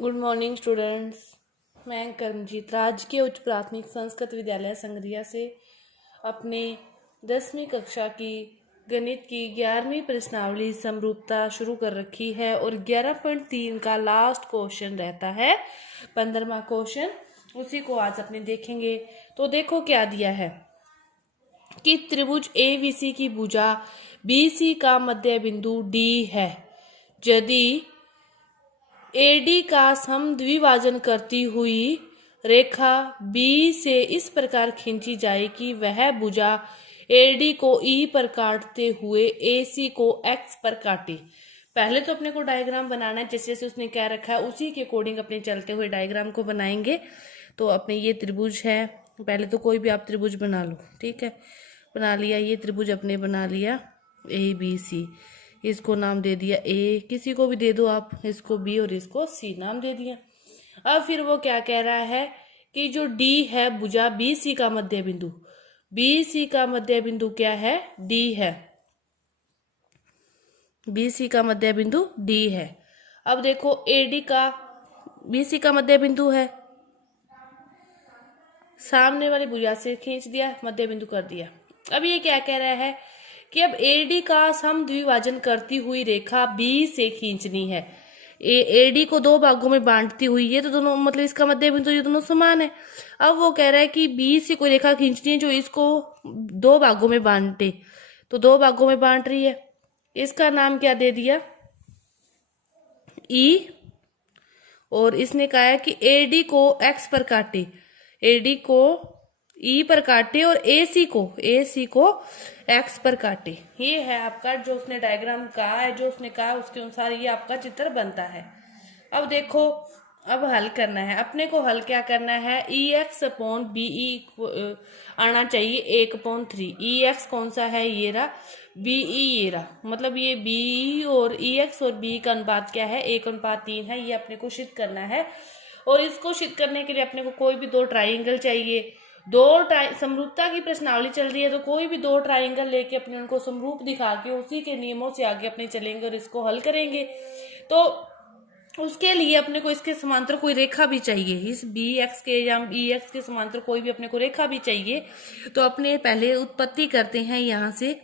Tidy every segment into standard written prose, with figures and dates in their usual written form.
Good morning students. मैं कर्मजीत राजकीय उच्च प्राथमिक संस्कृत विद्यालय संगरिया से अपने 10वीं कक्षा की गणित की 11वीं प्रश्नावली समरूपता शुरू कर रखी है और 11.3 का लास्ट क्वेश्चन रहता है 15वां क्वेश्चन, उसी को आज अपने देखेंगे। तो देखो क्या दिया है कि त्रिभुज एबीसी की भुजा बीसी का मध्य बिंदु डी है। यदि एडी का समद्विभाजन करती हुई रेखा बी से इस प्रकार खींची जाए कि वह भुजा एडी को ई पर काटते हुए एसी को एक्स पर काटे। पहले तो अपने को डायग्राम बनाना है, जैसे जैसे उसने क्या रखा है उसी के अकॉर्डिंग अपने चलते हुए डायग्राम को बनाएंगे। तो अपने ये त्रिभुज है, पहले तो कोई भी आप त्रिभुज बना लो, ठीक है। बना लिया, ये त्रिभुज अपने बना लिया ए बी सी, इसको नाम दे दिया ए, किसी को भी दे दो आप, इसको बी और इसको सी नाम दे दिया। अब फिर वो क्या कह रहा है कि जो डी है भुजा बी सी का मध्य बिंदु, बी सी का मध्य बिंदु क्या है, डी है। बी सी का मध्य बिंदु डी है। अब देखो एडी का बी सी का मध्य बिंदु है, सामने वाली भुजा से खींच दिया, मध्य बिंदु कर दिया। अब ये क्या कह रहा है कि अब एडी का समद्विभाजन करती हुई रेखा बी से खींचनी है। एडी को दो भागों में बांटती हुई, ये तो दोनों मतलब इसका मध्य बिंदु ये दोनों समान है। अब वो कह रहा है कि बी से कोई रेखा खींचनी है जो इसको दो भागों में बांटे, तो दो भागों में बांट रही है। इसका नाम क्या दे दिया, ई। और इसने कहा है कि एडी को एक्स पर काटे, एडी को ई पर काटे और एसी को एक्स पर काटे। ये है आपका जो उसने डायग्राम कहा है, जो उसने कहा उसके अनुसार ये आपका चित्र बनता है। अब देखो, अब हल करना है अपने को। हल क्या करना है, E X upon B E आना चाहिए 1/3। ई एक्स कौन सा है, ये रहा, बी ई ये रहा, मतलब ये बी और ई एक्स और बी का अनुपात क्या है, 1/3 है। ये अपने को सिद्ध करना है और इसको सिद्ध करने के लिए अपने को कोई भी दो ट्राइंगल चाहिए। समरूपता की प्रश्नावली चल रही है तो कोई भी दो ट्राइंगल लेके अपने उनको समरूप दिखा के उसी के नियमों से आगे अपने चलेंगे और इसको हल करेंगे। तो उसके लिए अपने को इसके समांतर कोई रेखा भी चाहिए, इस बी एक्स के या ई एक्स के समांतर कोई भी अपने को रेखा भी चाहिए। तो अपने पहले उत्पत्ति करते हैं, यहाँ से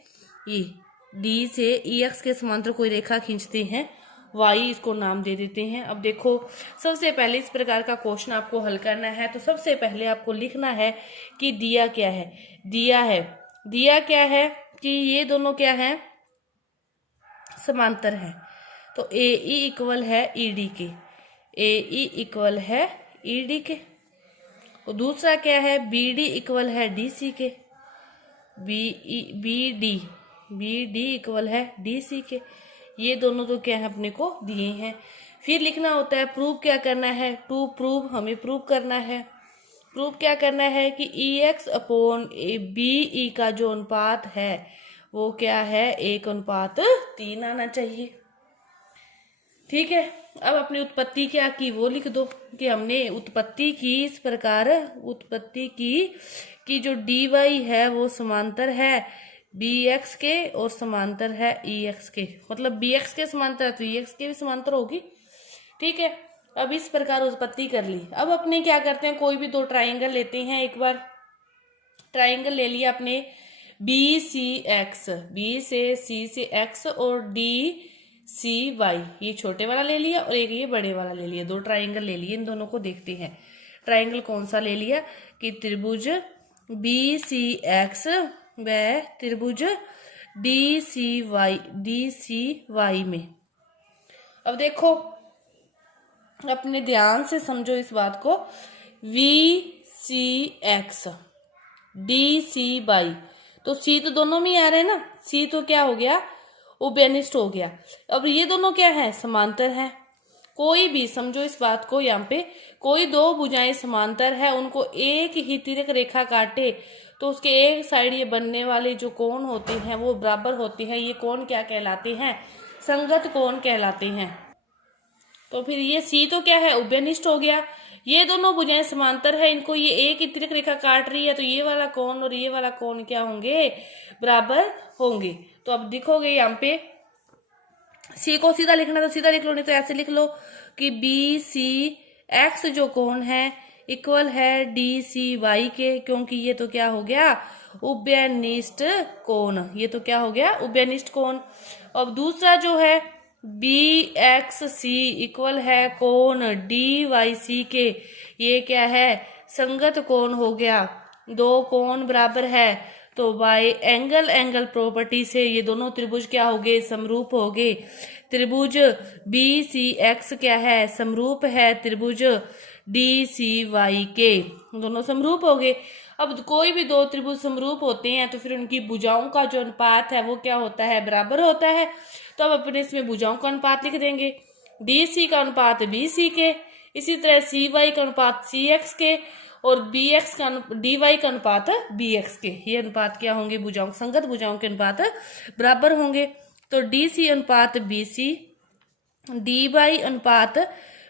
ये डी से ई एक्स के समांतर कोई रेखा खींचते हैं, वाई इसको नाम दे देते हैं। अब देखो, सबसे पहले इस प्रकार का क्वेश्चन आपको हल करना है तो सबसे पहले आपको लिखना है कि दिया क्या है। दिया क्या है कि ये दोनों क्या है, समांतर है। तो ए ई इक्वल है ई डी के, ए ई इक्वल है ई डी के। और दूसरा क्या है, बी डी इक्वल है डी सी के, बी डी इक्वल है डी सी के। ये दोनों तो क्या है अपने को दिए हैं। फिर लिखना होता है प्रूव क्या करना है, टू प्रूव, हमें प्रूव करना है। प्रूव क्या करना है कि ई एक्स अपॉन बी ई का जो अनुपात है वो क्या है, 1/3 आना चाहिए, ठीक है। अब अपनी उत्पत्ति क्या की वो लिख दो कि हमने उत्पत्ति की इस प्रकार, उत्पत्ति की कि जो डी वाई है वो समांतर है बी एक्स के और समांतर है ई एक्स के, मतलब बी एक्स के समांतर है तो ई एक्स के भी समांतर होगी, ठीक है। अब इस प्रकार उत्पत्ति कर ली। अब अपने क्या करते हैं, कोई भी दो ट्राइंगल लेते हैं। एक बार ट्राइंगल ले लिया अपने बी सी एक्स, बी से सी से एक्स और डी सी वाई, ये छोटे वाला ले लिया और एक ये बड़े वाला ले लिया। दो ट्राइंगल ले लिए, इन दोनों को देखते हैं। ट्राइंगल कौन सा ले लिया कि त्रिभुज बी सी एक्स व त्रिभुज डी सी वाई में। अब देखो, अपने ध्यान से समझो इस बात को, V C X D C Y, तो सी तो दोनों में आ रहे हैं ना, सी तो क्या हो गया, उभयनिष्ठ हो गया। अब ये दोनों क्या है, समांतर है। कोई भी समझो इस बात को, यहाँ पे कोई दो भुजाएं समांतर है, उनको एक ही तिर्यक रेखा काटे तो उसके एक साइड ये बनने वाले जो कोण होते हैं वो बराबर होते हैं। ये कोण क्या कहलाते हैं, संगत कोण कहलाते हैं। तो फिर ये सी तो क्या है, उभयनिष्ठ हो गया। ये दोनों भुजाएं समांतर है, इनको ये एक ही तिर्यक रेखा काट रही है तो ये वाला कोण और ये वाला कोण क्या होंगे, बराबर होंगे। तो अब दिखोगे यहाँ पे सी को सीधा लिखना तो सीधा लिख लो, नहीं तो ऐसे लिख लो। कि बी सी एक्स जो कोण है इक्वल है डी सी वाई के, क्योंकि ये तो क्या हो गया उभयनिष्ठ कोण, ये तो क्या हो गया उभयनिष्ठ कोण। अब दूसरा जो है बी एक्स सी इक्वल है कोण डी वाई सी के, ये क्या है संगत कोण हो गया, दो कोण बराबर है तो बाय एंगल एंगल प्रॉपर्टी से ये दोनों त्रिभुज क्या हो गए समरूप हो गए। त्रिभुज बी सी एक्स क्या है समरूप है त्रिभुज डी सी वाई के, दोनों समरूप हो गए। अब कोई भी दो त्रिभुज समरूप होते हैं तो फिर उनकी भुजाओं का जो अनुपात है वो क्या होता है बराबर होता है। तो अब अपने इसमें भुजाओं का अनुपात लिख देंगे, डी सी का अनुपात बी सी के, इसी तरह सी वाई का अनुपात सी एक्स के, और बी एक्स का डी वाई का अनुपात बी एक्स के। ये अनुपात क्या होंगे भुजाओं संगत भुजाओं के अनुपात बराबर होंगे। तो डी सी अनुपात बी सी, डी वाई अनुपात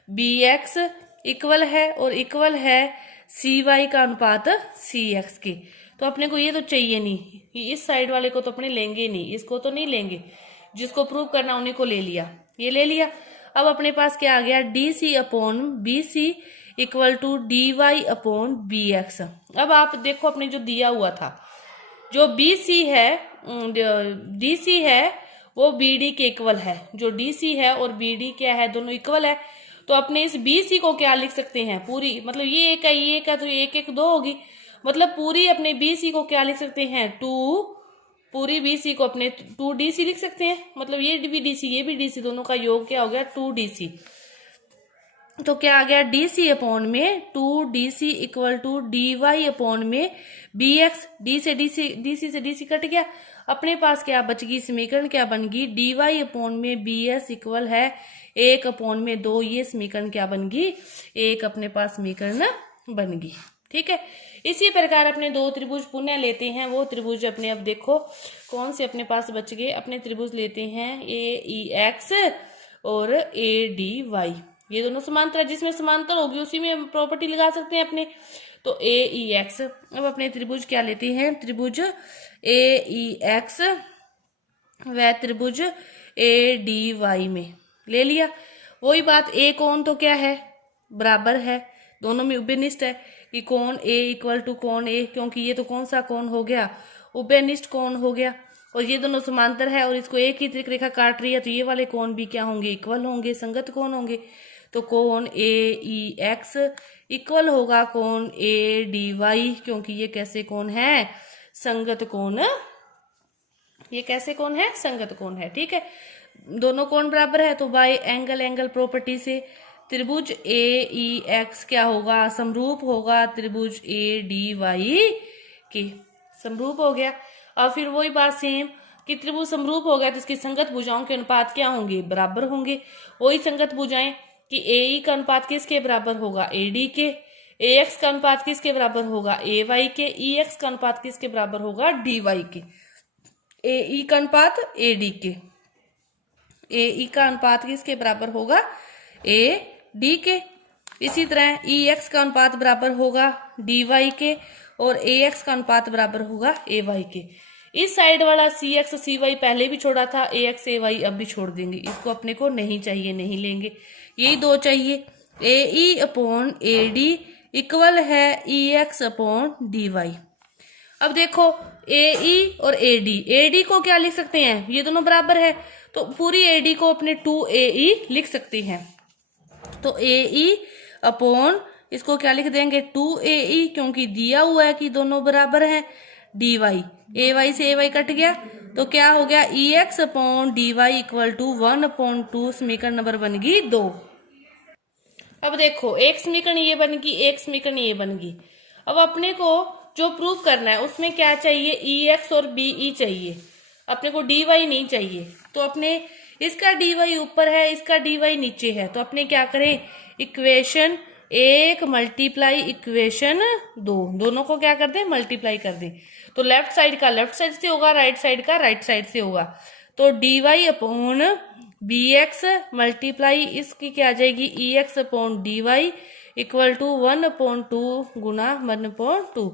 बी एक्स इक्वल है और इक्वल है सी वाई का अनुपात सी एक्स के। तो अपने को ये तो चाहिए नहीं, इस साइड वाले को तो अपने लेंगे नहीं, इसको तो नहीं लेंगे, जिसको प्रूव करना उन्हीं को ले लिया, ये ले लिया। अब अपने पास क्या आ गया D C upon B C equal to D Y upon B X. अब आप देखो अपने जो दिया हुआ था जो बी सी है डी सी है वो बी डी के इक्वल है, जो डी सी है और बी डी क्या है दोनों इक्वल है। तो अपने इस बी सी को क्या लिख सकते हैं पूरी, मतलब ये एक है ये एक है तो एक एक दो होगी, मतलब पूरी अपने बी सी को क्या लिख सकते हैं टू, पूरी बी सी को अपने टू डी सी लिख सकते हैं, मतलब ये भी डी सी ये भी डी सी दोनों का योग क्या हो गया टू डी सी। तो क्या आ गया डी सी अपॉन में two D C equal to D Y upon में बी एक्स, डी से डी सी से डी सी कट गया, अपने पास क्या बच गई समीकरण क्या बन गई डी वाई अपॉन में बी एस इक्वल है एक अपॉन में दो, ये समीकरण क्या बन गई एक अपने पास समीकरण बन गई। ठीक है, इसी प्रकार अपने दो त्रिभुज पुनः लेते हैं, वो त्रिभुज अपने अब देखो कौन से अपने पास बच गए। अपने त्रिभुज लेते हैं ए ई एक्स और ए डी वाई, ये दोनों समांतर है, जिसमें समांतर होगी उसी में प्रॉपर्टी लगा सकते हैं अपने। तो ए ई एक्स, अब अपने त्रिभुज क्या लेते हैं त्रिभुज ए ई एक्स व त्रिभुज ए डी वाई में ले लिया। वही बात ए कोण तो क्या है बराबर है, दोनों में उभयनिष्ठ है कि कोण ए इक्वल टू कोण ए, क्योंकि ये तो कौन सा कोण हो गया उभयनिष्ठ कोण हो गया, और ये दोनों समांतर है और इसको एक ही त्रिक रेखा काट रही है तो ये वाले कोण भी क्या होंगे इक्वल होंगे, संगत कोण होंगे। तो कोण ए ई एक्स इक्वल होगा कोण ए डी वाई, क्योंकि ये कैसे कोण है संगत कोण, ये कैसे कोण है संगत कोण है। ठीक है, दोनों कोण बराबर है तो बाय एंगल एंगल प्रॉपर्टी से त्रिभुज ए ई एक्स क्या होगा समरूप होगा त्रिभुज ए डी वाई के, समरूप हो गया। और फिर वही बात सेम कि त्रिभुज समरूप हो गया तो इसकी संगत भुजाओं के अनुपात क्या होंगे बराबर होंगे। वही संगत भुजाएं कि ए ई का अनुपात किसके बराबर होगा ए डी के, ए एक्स का अनुपात किसके बराबर होगा ए वाई के, ई एक्स का अनुपात किसके बराबर होगा डी वाई के, ए ई का अनुपात ए डी के, ए ई का अनुपात किसके बराबर होगा ए डी के। इसी तरह ई एक्स का अनुपात बराबर होगा डी वाई के और ए एक्स का अनुपात बराबर होगा ए वाई के। इस साइड वाला सी एक्स सी वाई पहले भी छोड़ा था, ए एक्स ए वाई अब भी छोड़ देंगे, इसको अपने को नहीं चाहिए नहीं लेंगे, यही दो चाहिए। A E upon A D equal है E X upon D Y. अब देखो ए ई और ए डी को क्या लिख सकते हैं ये दोनों बराबर है तो पूरी ए डी को अपने टू ए ई लिख सकते हैं। तो ए ई अपॉन इसको क्या लिख देंगे टू ए ई, क्योंकि दिया हुआ है कि दोनों बराबर हैं। डी वाई ए वाई से ए वाई कट गया तो क्या हो गया E X upon D Y equal to 1/2, समीकरण नंबर बन गई 2। अब देखो एक समीकरण ये बन गई एक समीकरण ये बन गई। अब अपने को जो प्रूव करना है उसमें क्या चाहिए ई एक्स और बी ई चाहिए, अपने को डी वाई नहीं चाहिए। तो अपने इसका डी वाई ऊपर है इसका डी वाई नीचे है तो अपने क्या करें इक्वेशन एक मल्टीप्लाई इक्वेशन दो, दोनों को क्या कर दें मल्टीप्लाई कर दें। तो लेफ्ट साइड का लेफ्ट साइड से होगा राइट साइड का राइट साइड से होगा। तो D Y upon B X multiply इसकी क्या आ जाएगी E X upon D Y equal to 1/2 गुना 1/2।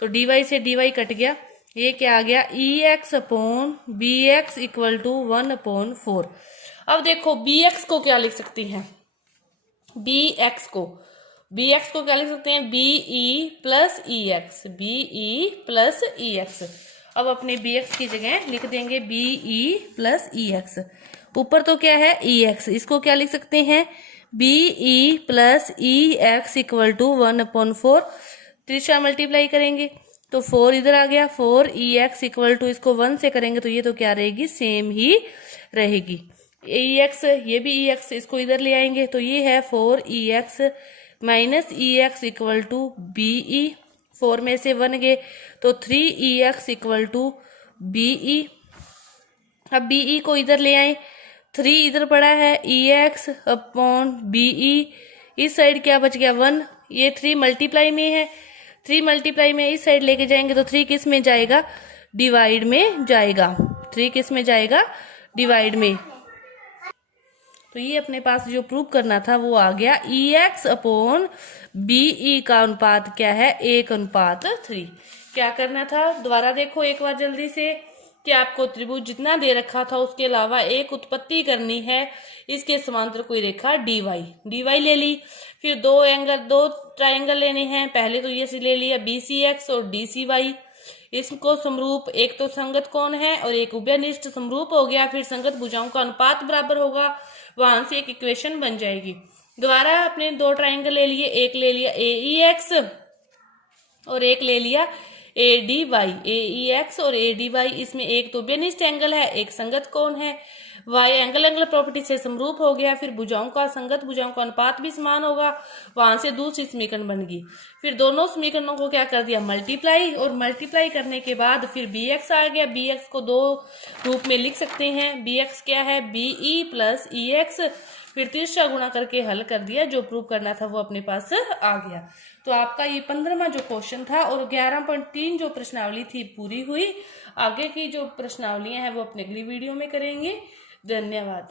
तो डी वाई से डी वाई कट गया, ये क्या आ गया E X upon B X equal to 1/4। अब देखो बी एक्स को क्या लिख सकती हैं बी एक्स को क्या लिख सकते हैं, B E plus E x, B E plus E x. अब अपने बी एक्स की जगह लिख देंगे B E plus E x. ऊपर तो क्या है ई एक्स, इसको क्या लिख सकते हैं, B E plus E X equal to 1/4। त्रिशा मल्टीप्लाई करेंगे तो 4 इधर आ गया, 4 ई एक्स इक्वल टू, इसको 1 से करेंगे तो ये तो क्या रहेगी, सेम ही रहेगी। ई एक्स, ये भी ई एक्स, इसको इधर ले आएंगे तो ये है 4 E X minus E X equal to B E. 4 में से 1 गए तो 3 E X equal to B E. अब बी ई को इधर ले आए, 3 इधर पड़ा है, E X upon B E. इस साइड क्या बच गया 1, ये 3 मल्टीप्लाई में है, 3 मल्टीप्लाई में इस साइड लेके जाएंगे तो 3 किस में जाएगा, डिवाइड में जाएगा। 3 किस में जाएगा, डिवाइड में। तो ये अपने पास जो प्रूव करना था वो आ गया। E X upon B E का अनुपात क्या है, 1:3। क्या करना था, दोबारा देखो एक बार जल्दी से, कि आपको त्रिभुज जितना दे रखा था उसके अलावा एक उत्पत्ति करनी है, इसके समांतर कोई रेखा डी वाई ले ली। फिर दो ट्रायंगल लेने हैं, पहले तो ये से ले लिया बी सी एक्स और डी सी वाई। इसको समरूप, एक तो संगत कोण है और एक उभयनिष्ठ समरूप हो गया, फिर संगत भुजाओं का अनुपात बराबर होगा, वहां से एक इक्वेशन बन जाएगी। दोबारा अपने 2 ट्रायंगल ले लिए, एक ले लिया ए ई एक्स और एक ले लिया A D Y, A E X और ए डी वाई। इसमें एक तो उभयनिष्ठ एंगल है, एक संगत कोण है, वाई एंगल प्रॉपर्टी से समरूप हो गया। फिर भुजाओं का, संगत भुजाओं का अनुपात भी समान होगा, वहां से दूसरी समीकरण बन गई। फिर दोनों समीकरणों को क्या कर दिया, मल्टीप्लाई, और मल्टीप्लाई करने के बाद फिर बी एक्स आ गया। बी एक्स को 2 रूप में लिख सकते हैं, बी एक्स क्या है, B E plus E x. फिर तिरछा गुणा करके हल कर दिया, जो प्रूव करना था वो अपने पास आ गया। तो आपका ये 15वां जो क्वेश्चन था और 11.3 जो प्रश्नावली थी पूरी हुई। आगे की जो प्रश्नावलियां हैं वो अपने अगली वीडियो में करेंगे। धन्यवाद।